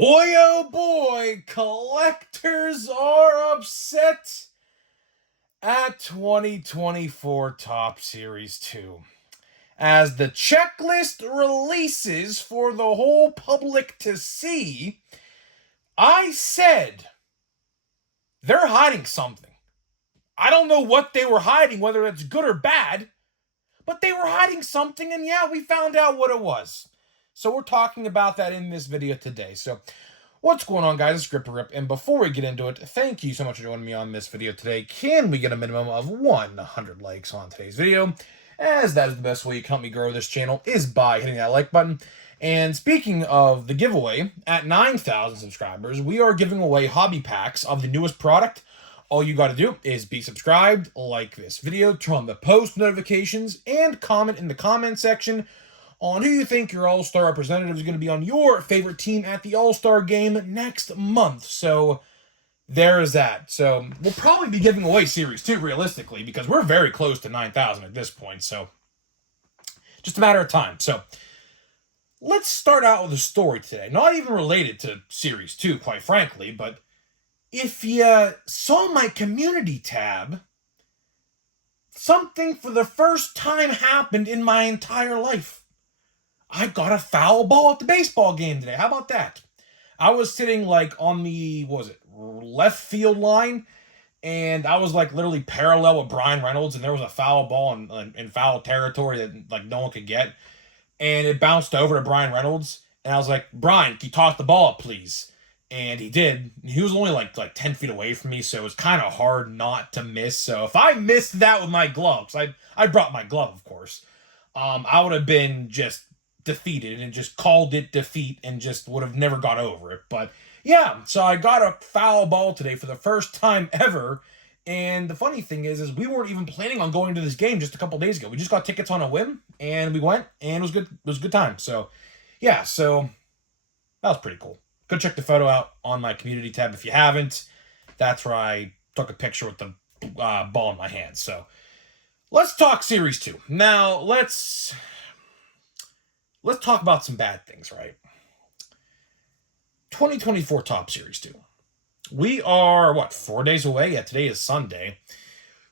Boy, oh boy, collectors are upset at 2024 Top Series 2. As the checklist releases for the whole public to see, I said they're hiding something. I don't know what they were hiding, whether it's good or bad, but they were hiding something, and yeah, we found out what it was. So we're talking about that in this video today. So what's going on, guys? It's Gripper Rip, and before we get into it, thank you so much for joining me on this video today. Can we get a minimum of 100 likes on today's video? As that is the best way you can help me grow this channel, is by hitting that like button. And speaking of the giveaway, at 9,000 subscribers, we are giving away hobby packs of the newest product. All you got to do is be subscribed, like this video, turn on the post notifications, and comment in the comment section on who you think your All-Star representative is going to be on your favorite team at the All-Star game next month. So there is that. So we'll probably be giving away Series 2 realistically, because we're very close to 9,000 at this point. So just a matter of time. So let's start out with a story today. Not even related to Series 2, quite frankly, but if you saw my community tab, something for the first time happened in my entire life. I got a foul ball at the baseball game today. How about that? I was sitting like on the, left field line, and I was like literally parallel with Brian Reynolds, and there was a foul ball in foul territory that like no one could get, and it bounced over to Brian Reynolds, and I was like, Brian, can you toss the ball up, please? And he did. He was only like 10 feet away from me, so it was kind of hard not to miss. So if I missed that with my gloves, I brought my glove, of course, I would have been just defeated and just called it defeat and just would have never got over it. But yeah, so I got a foul ball today for the first time ever. And the funny thing is we weren't even planning on going to this game just a couple days ago. We just got tickets on a whim, and we went, and it was good. It was a good time. So yeah, so that was pretty cool. Go check the photo out on my community tab if you haven't. That's where I took a picture with the ball in my hand. So let's talk Series 2. Now, let's talk about some bad things, right? 2024 Top Series 2. We are, 4 days away? Yeah, today is Sunday.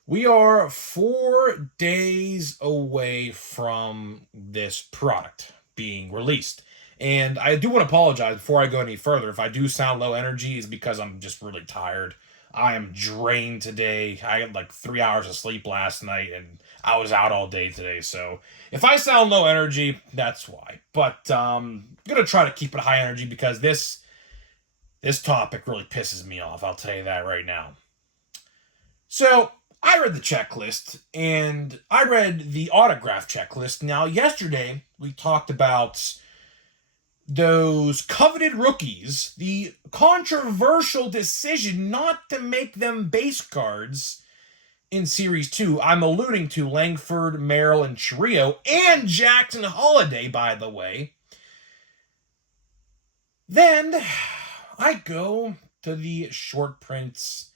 We are 4 days away from this product being released. And I do want to apologize before I go any further. If I do sound low energy, it's because I'm just really tired. I am drained today. I had like 3 hours of sleep last night, and I was out all day today. So if I sound low energy, that's why. But I'm going to try to keep it high energy, because this topic really pisses me off. I'll tell you that right now. So I read the checklist, and I read the autograph checklist. Now, yesterday, we talked about those coveted rookies, the controversial decision not to make them base cards in Series 2. I'm alluding to Langford, Merrill, and Chourio, and Jackson Holliday, by the way. Then I go to the short prints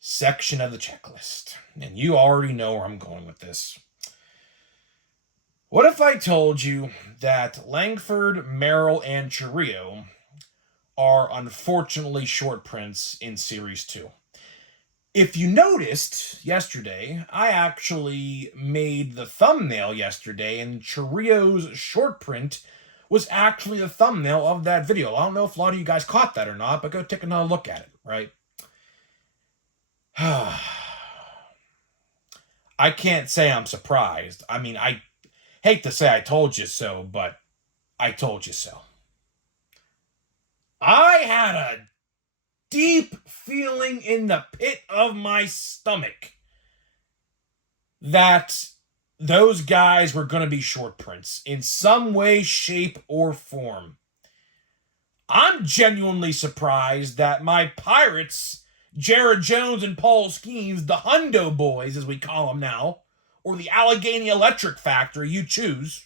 section of the checklist, and you already know where I'm going with this. What if I told you that Langford, Merrill, and Chourio are unfortunately short prints in Series 2? If you noticed yesterday, I actually made the thumbnail yesterday, and Chourio's short print was actually the thumbnail of that video. I don't know if a lot of you guys caught that or not, but go take another look at it, right? I can't say I'm surprised. I mean, I hate to say I told you so, but I told you so. I had a deep feeling in the pit of my stomach that those guys were going to be short prints in some way, shape, or form. I'm genuinely surprised that my Pirates, Jared Jones and Paul Skeens, the Hundo Boys, as we call them now, or the Allegheny Electric Factory, you choose.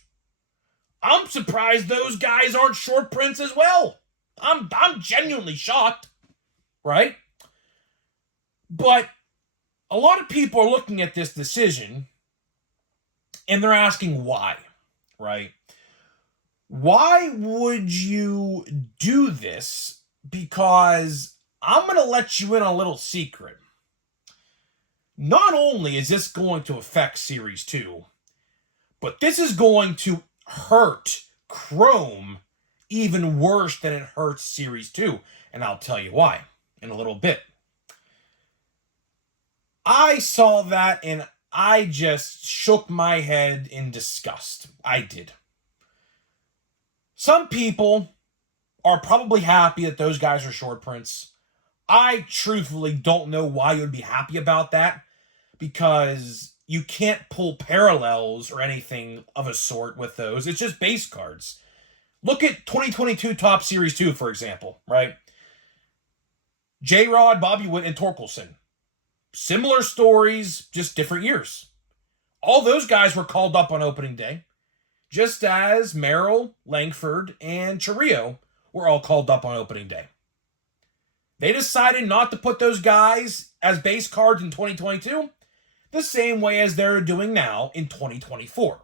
I'm surprised those guys aren't short prints as well. I'm genuinely shocked, right? But a lot of people are looking at this decision, and they're asking why, right? Why would you do this? Because I'm going to let you in on a little secret. Not only is this going to affect Series 2, but this is going to hurt Chrome even worse than it hurts Series 2. And I'll tell you why in a little bit. I saw that and I just shook my head in disgust. I did. Some people are probably happy that those guys are short prints. I truthfully don't know why you would be happy about that, because you can't pull parallels or anything of a sort with those. It's just base cards. Look at 2022 Top Series 2, for example, right? J-Rod, Bobby Witt, and Torkelson. Similar stories, just different years. All those guys were called up on opening day, just as Merrill, Langford, and Chourio were all called up on opening day. They decided not to put those guys as base cards in 2022, the same way as they're doing now in 2024.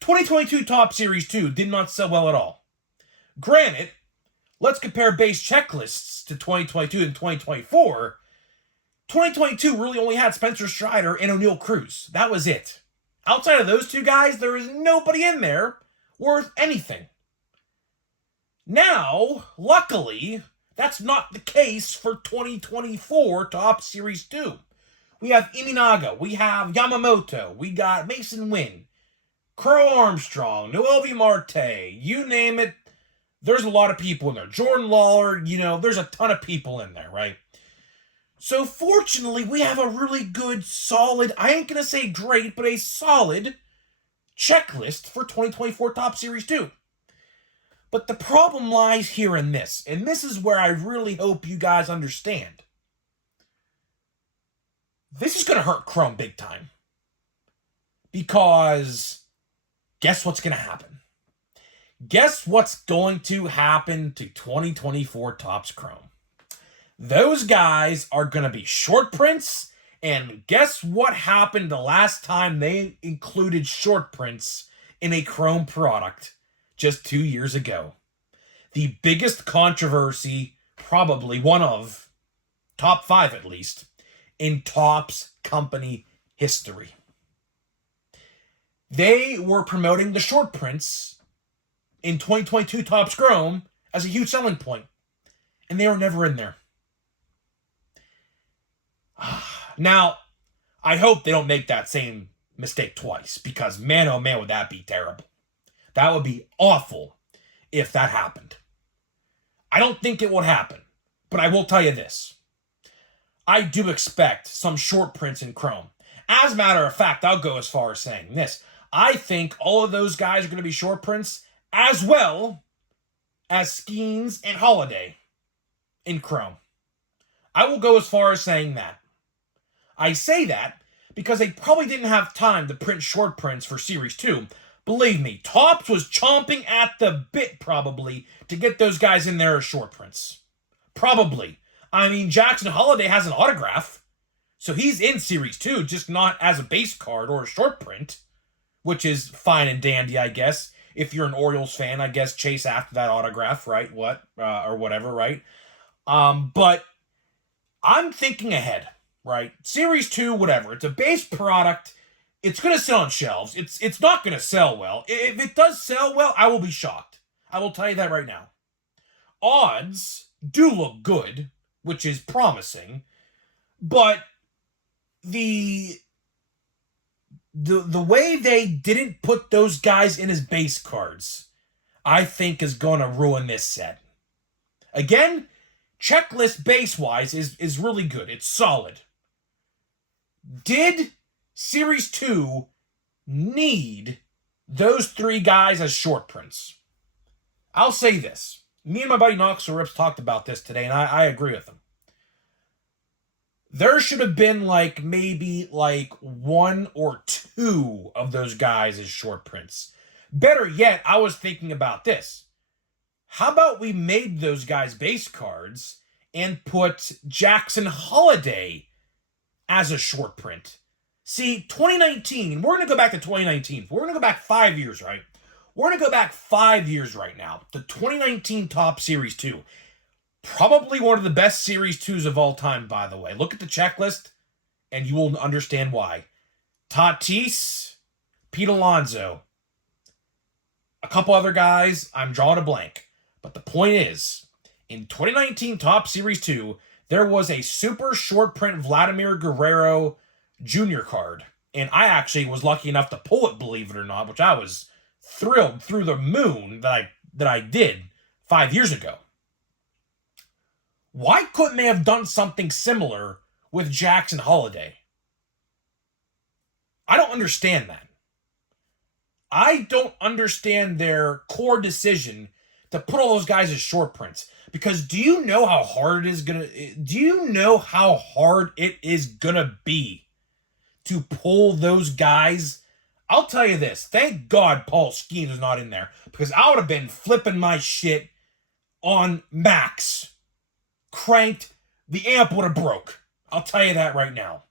2022 Top Series 2 did not sell well at all. Granted, let's compare base checklists to 2022 and 2024. 2022 really only had Spencer Strider and O'Neal Cruz. That was it. Outside of those two guys, there is nobody in there worth anything. Now, luckily, that's not the case for 2024 Top Series 2. We have Imanaga, we have Yamamoto, we got Mason Wynn, Crow Armstrong, Noelvi Marte, you name it. There's a lot of people in there. Jordan Lawler, there's a ton of people in there, right? So fortunately, we have a really good, solid, I ain't going to say great, but a solid checklist for 2024 Top Series 2. But the problem lies here in this, and this is where I really hope you guys understand. This is going to hurt Chrome big time. Because guess what's going to happen? Guess what's going to happen to 2024 Topps Chrome? Those guys are going to be short prints, and guess what happened the last time they included short prints in a Chrome product just 2 years ago? The biggest controversy, probably one of, top 5 at least, in Topps company history. They were promoting the short prints in 2022 Topps Chrome as a huge selling point, and they were never in there. Now, I hope they don't make that same mistake twice, because man, oh man, would that be terrible. That would be awful if that happened. I don't think it would happen, but I will tell you this. I do expect some short prints in Chrome. As a matter of fact, I'll go as far as saying this. I think all of those guys are going to be short prints, as well as Skeens and Holiday in Chrome. I will go as far as saying that. I say that because they probably didn't have time to print short prints for Series 2. Believe me, Topps was chomping at the bit probably to get those guys in there as short prints. Probably. I mean, Jackson Holiday has an autograph, so he's in Series 2, just not as a base card or a short print, which is fine and dandy, I guess. If you're an Orioles fan, I guess chase after that autograph, right? Or whatever, right? But I'm thinking ahead, right? Series 2, whatever. It's a base product. It's going to sell on shelves. It's not going to sell well. If it does sell well, I will be shocked. I will tell you that right now. Odds do look good, which is promising, but the way they didn't put those guys in as base cards, I think is going to ruin this set. Again, checklist base-wise is really good. It's solid. Did Series 2 need those 3 guys as short prints? I'll say this. Me and my buddy Knoxville Rips talked about this today, and I agree with him. There should have been maybe 1 or 2 of those guys as short prints. Better yet, I was thinking about this. How about we made those guys base cards and put Jackson Holiday as a short print? See, 2019, we're going to go back to 2019. We're going to go back 5 years, right? We're going to go back 5 years right now. The 2019 Top Series 2. Probably one of the best Series 2s of all time, by the way. Look at the checklist, and you will understand why. Tatis, Pete Alonso, a couple other guys, I'm drawing a blank. But the point is, in 2019 Top Series 2, there was a super short print Vladimir Guerrero Jr. card. And I actually was lucky enough to pull it, believe it or not, which I was thrilled through the moon that I did 5 years ago. Why couldn't they have done something similar with Jackson Holliday? I don't understand that. I don't understand their core decision to put all those guys as short prints. Because do you know how hard it is gonna be to pull those guys? I'll tell you this. Thank God Paul Skeens is not in there. Because I would have been flipping my shit on max. Cranked. The amp would have broke. I'll tell you that right now.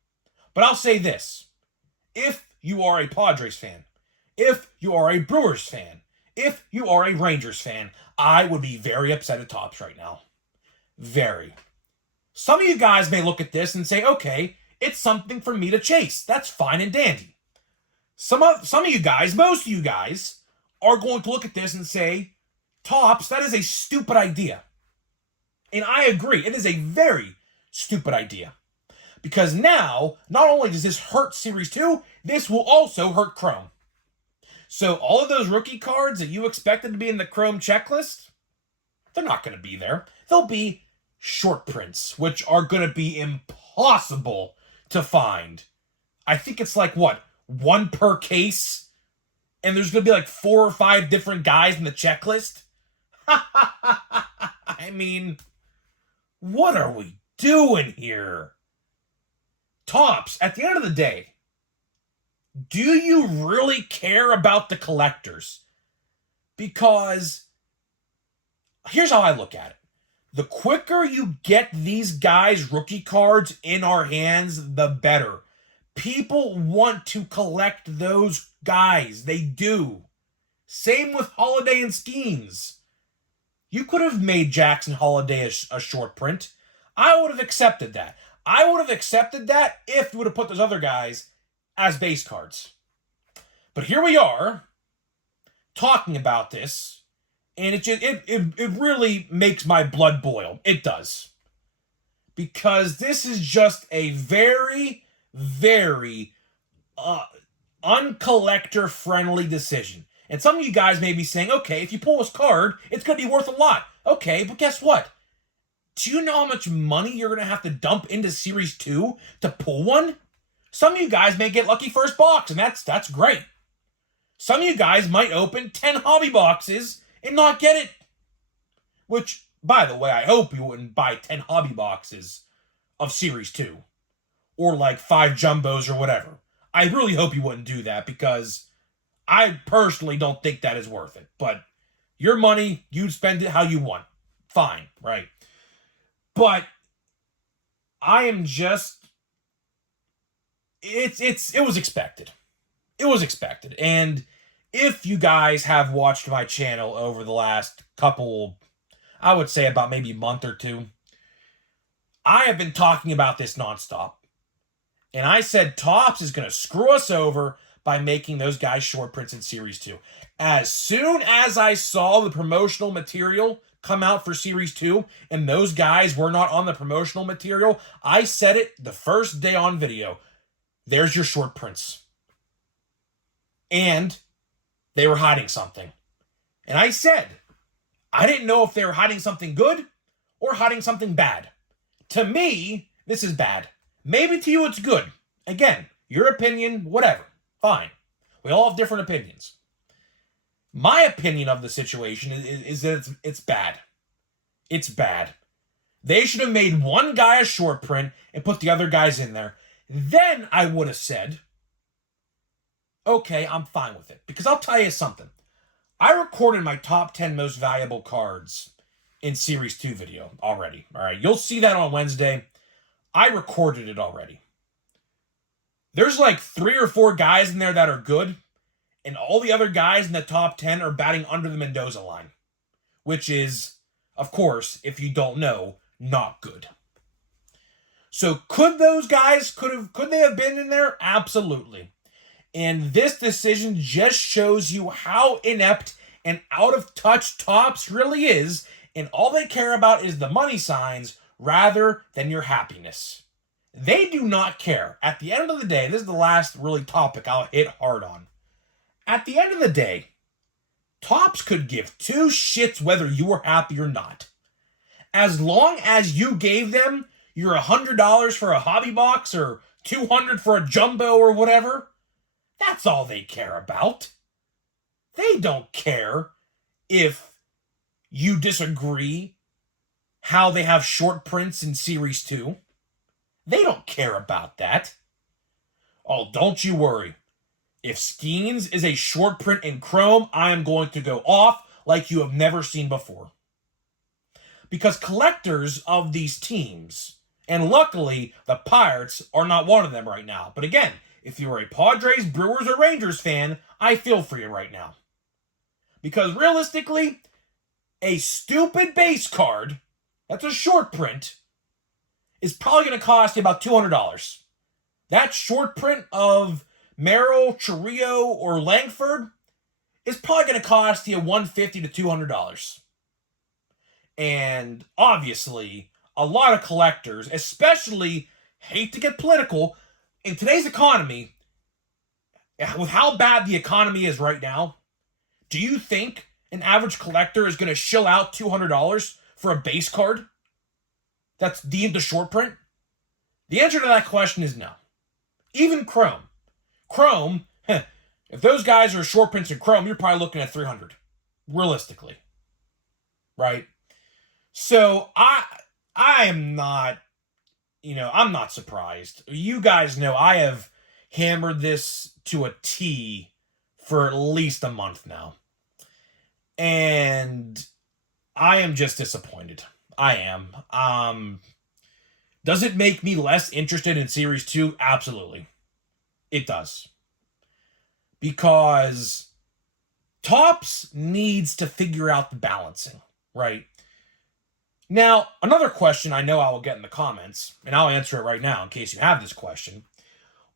But I'll say this. If you are a Padres fan, if you are a Brewers fan, if you are a Rangers fan, I would be very upset at Topps right now. Very. Some of you guys may look at this and say, okay, it's something for me to chase. That's fine and dandy. Some of you guys, most of you guys, are going to look at this and say, Topps, that is a stupid idea. And I agree. It is a very stupid idea. Because now, not only does this hurt Series 2, this will also hurt Chrome. So all of those rookie cards that you expected to be in the Chrome checklist, they're not going to be there. They'll be short prints, which are going to be impossible to find. I think it's like, what, one per case? And there's going to be like 4 or 5 different guys in the checklist? I mean, what are we doing here? Topps, at the end of the day, do you really care about the collectors? Because here's how I look at it. The quicker you get these guys' rookie cards in our hands, the better. People want to collect those guys. They do. Same with Holiday and Skeens. You could have made Jackson Holliday a short print. I would have accepted that. I would have accepted that if you would have put those other guys as base cards. But here we are talking about this, and it really makes my blood boil. It does. Because this is just a very, very uncollector-friendly decision. And some of you guys may be saying, okay, if you pull this card, it's going to be worth a lot. Okay, but guess what? Do you know how much money you're going to have to dump into Series 2 to pull one? Some of you guys may get lucky first box, and that's great. Some of you guys might open 10 hobby boxes and not get it. Which, by the way, I hope you wouldn't buy 10 hobby boxes of Series 2. Or like 5 jumbos or whatever. I really hope you wouldn't do that, because I personally don't think that is worth it. But your money, you spend it how you want. Fine, right? But I am just, it was expected. It was expected. And if you guys have watched my channel over the last couple, I would say about maybe a month or two, I have been talking about this nonstop. And I said Topps is going to screw us over by making those guys short prints in Series 2. As soon as I saw the promotional material come out for Series 2, and those guys were not on the promotional material, I said it the first day on video. There's your short prints. And they were hiding something. And I said, I didn't know if they were hiding something good or hiding something bad. To me, this is bad. Maybe to you it's good. Again, your opinion, whatever. Fine. We all have different opinions. My opinion of the situation is that it's bad. It's bad. They should have made one guy a short print and put the other guys in there. Then I would have said, okay, I'm fine with it. Because I'll tell you something. I recorded my top 10 most valuable cards in Series 2 video already. All right, you'll see that on Wednesday. I recorded it already. There's like 3 or 4 guys in there that are good. and all the other guys in the top 10 are batting under the Mendoza line, which is, of course, if you don't know, not good. So could those guys, could they have been in there? Absolutely. And this decision just shows you how inept and out of touch Topps really is, and all they care about is the money signs rather than your happiness. They do not care. At the end of the day, this is the last really topic I'll hit hard on. At the end of the day, Topps could give two shits whether you were happy or not. As long as you gave them your $100 for a hobby box or $200 for a jumbo or whatever, that's all they care about. They don't care if you disagree how they have short prints in Series 2. They don't care about that. Oh, don't you worry. If Skeens is a short print in Chrome, I am going to go off like you have never seen before. Because collectors of these teams, and luckily the Pirates are not one of them right now. But again, if you're a Padres, Brewers, or Rangers fan, I feel for you right now. Because realistically, a stupid base card that's a short print is probably going to cost you about $200. That short print of Merrill, Chiriot, or Langford is probably going to cost you $150 to $200. And obviously, a lot of collectors, especially, hate to get political, in today's economy, with how bad the economy is right now, do you think an average collector is going to shill out $200 for a base card that's deemed a short print? The answer to that question is no. Even Chrome. Chrome, if those guys are short prints in Chrome, you're probably looking at $300, realistically. Right? So I am not, I'm not surprised. You guys know I have hammered this to a T for at least a month now. And I am just disappointed. I am. Does it make me less interested in Series 2? Absolutely. It does. Because Topps needs to figure out the balancing, right? Now, another question I know I will get in the comments, and I'll answer it right now in case you have this question.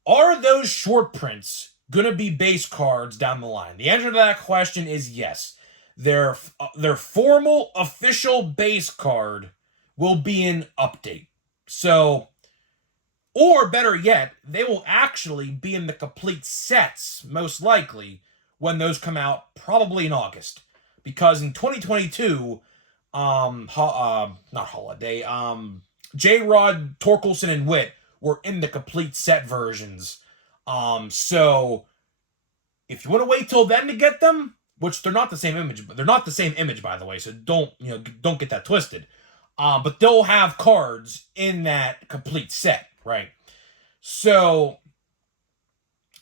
Are those short prints going to be base cards down the line? The answer to that question is yes. Their formal official base card will be an update. So, or better yet, they will actually be in the complete sets, most likely, when those come out, probably in August. Because in 2022, not Holiday, J-Rod, Torkelson, and Witt were in the complete set versions. So, if you want to wait till then to get them, which they're not the same image, but they're not the same image, by the way, so don't get that twisted. But they'll have cards in that complete set, right? So,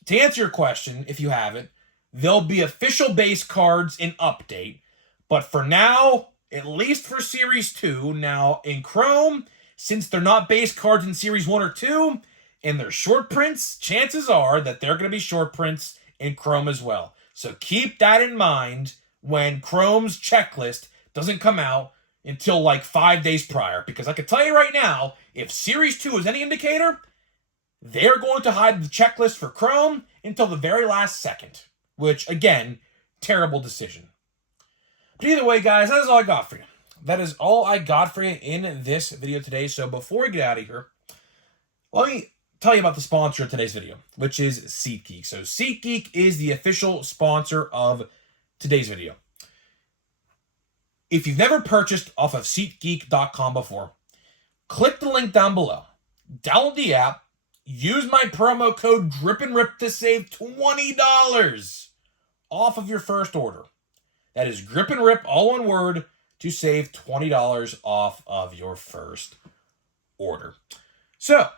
to answer your question, if you have it, there'll be official base cards in update. But for now, at least for Series 2, now in Chrome, since they're not base cards in Series 1 or 2, and they're short prints, chances are that they're going to be short prints in Chrome as well. So keep that in mind when Chrome's checklist doesn't come out until like 5 days prior. Because I can tell you right now, if Series 2 is any indicator, they're going to hide the checklist for Chrome until the very last second. Which, again, terrible decision. But either way, guys, that is all I got for you. That is all I got for you in this video today. So before we get out of here, let me tell you about the sponsor of today's video, which is SeatGeek. So SeatGeek is the official sponsor of today's video. If you've never purchased off of SeatGeek.com before, click the link down below. Download the app. Use my promo code GRIPANDRIP to save $20 off of your first order. That is GRIPANDRIP, all one word, to save $20 off of your first order. So,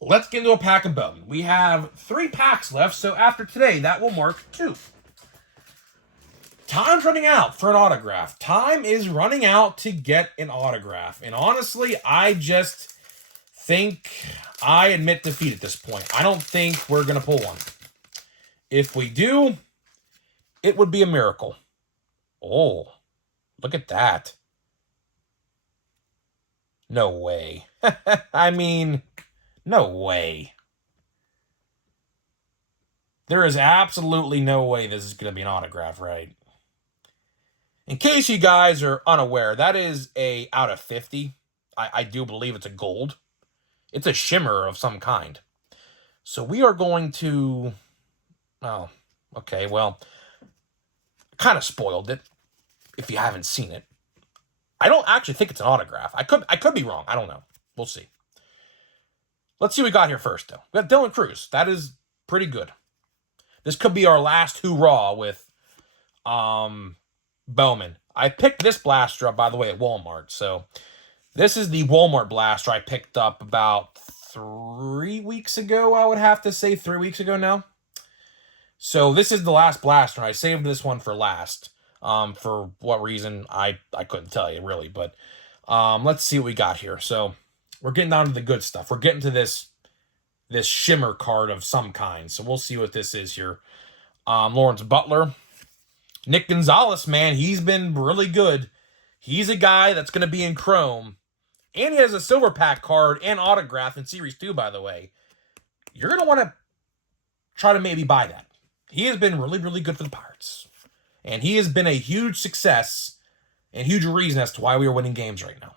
let's get into a pack of Bowman. We have 3 packs left, so after today, that will mark 2. Time's running out for an autograph. Time is running out to get an autograph. And honestly, I just think I admit defeat at this point. I don't think we're going to pull one. If we do, it would be a miracle. Oh, look at that. No way. I mean, no way. There is absolutely no way this is going to be an autograph, right? In case you guys are unaware, that is a out of 50. I do believe it's a gold. It's a shimmer of some kind. So we are going to... Oh, okay, well, kind of spoiled it if you haven't seen it. I don't actually think it's an autograph. I could be wrong. I don't know. We'll see. Let's see what we got here first, though. We got Dylan Cruz. That is pretty good. This could be our last hoorah with Bowman. I picked this blaster up, by the way, at Walmart. So this is the Walmart blaster I picked up about 3 weeks ago, I would have to say. 3 weeks ago now. So this is the last blaster. I saved this one for last. For what reason, I couldn't tell you, really. But let's see what we got here. So we're getting down to the good stuff. We're getting to this shimmer card of some kind. So we'll see what this is here. Lawrence Butler. Nick Gonzalez, man, he's been really good. He's a guy that's going to be in chrome. And he has a silver pack card and autograph in Series 2, by the way. You're going to want to try to maybe buy that. He has been really, really good for the Pirates. And he has been a huge success and huge reason as to why we are winning games right now.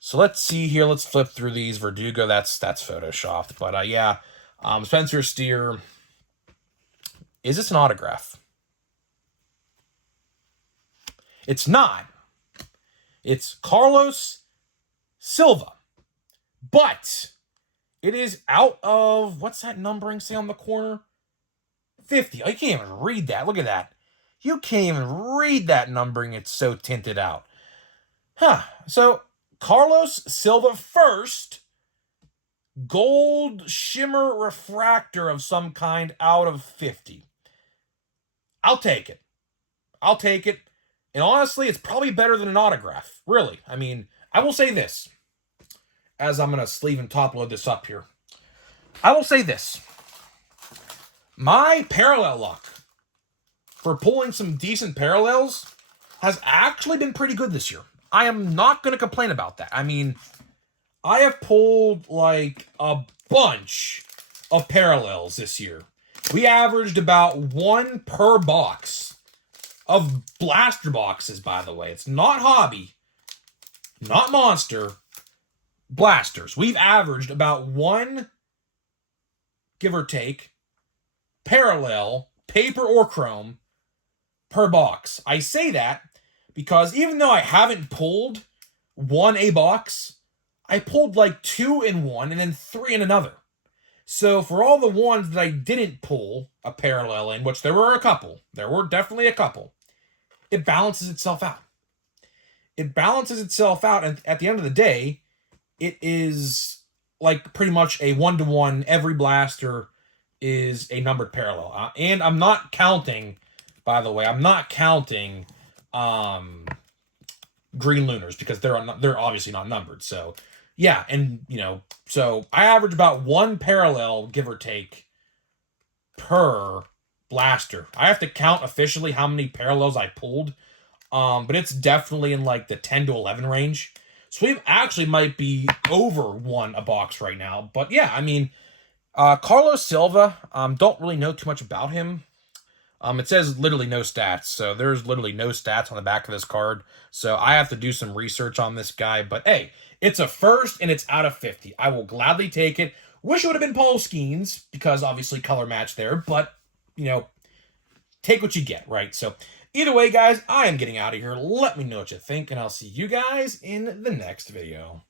So let's see here. Let's flip through these. Verdugo, that's photoshopped. But yeah, Spencer Steer. Is this an autograph? It's not. It's Carlos Silva. But it is out of, what's that numbering say on the corner? 50. Oh, you can't even read that. Look at that. You can't even read that numbering. It's so tinted out. So, Carlos Silva first. Gold shimmer refractor of some kind out of 50. I'll take it. I'll take it. And honestly, it's probably better than an autograph. Really. I mean, I will say this. As I'm going to sleeve and top load this up here. I will say this. My parallel luck for pulling some decent parallels has actually been pretty good this year. I am not going to complain about that. I mean, I have pulled like a bunch of parallels this year. We averaged about 1 per box of blaster boxes, by the way. It's not hobby, not monster, blasters. We've averaged about 1, give or take, parallel, paper or chrome, per box. I say that because even though I haven't pulled 1 a box, I pulled like 2 in one and then 3 in another. So for all the ones that I didn't pull a parallel in, which there were a couple, there were definitely a couple, it balances itself out. It balances itself out, and at the end of the day, it is like pretty much a 1-to-1. Every blaster is a numbered parallel. And I'm not counting, by the way, I'm not counting Green Lunars because they're obviously not numbered. So yeah, and you know, so I average about 1 parallel, give or take, per blaster. I have to count officially how many parallels I pulled, but it's definitely in like the 10 to 11 range. So we actually might be over 1 a box right now. But yeah, I mean, Carlos Silva, don't really know too much about him. It says literally no stats, so there's literally no stats on the back of this card. So I have to do some research on this guy. But hey, it's a first and it's out of 50. I will gladly take it. Wish it would have been Paul Skeens because obviously color match there. But, you know, take what you get, right? So either way, guys, I am getting out of here. Let me know what you think, and I'll see you guys in the next video.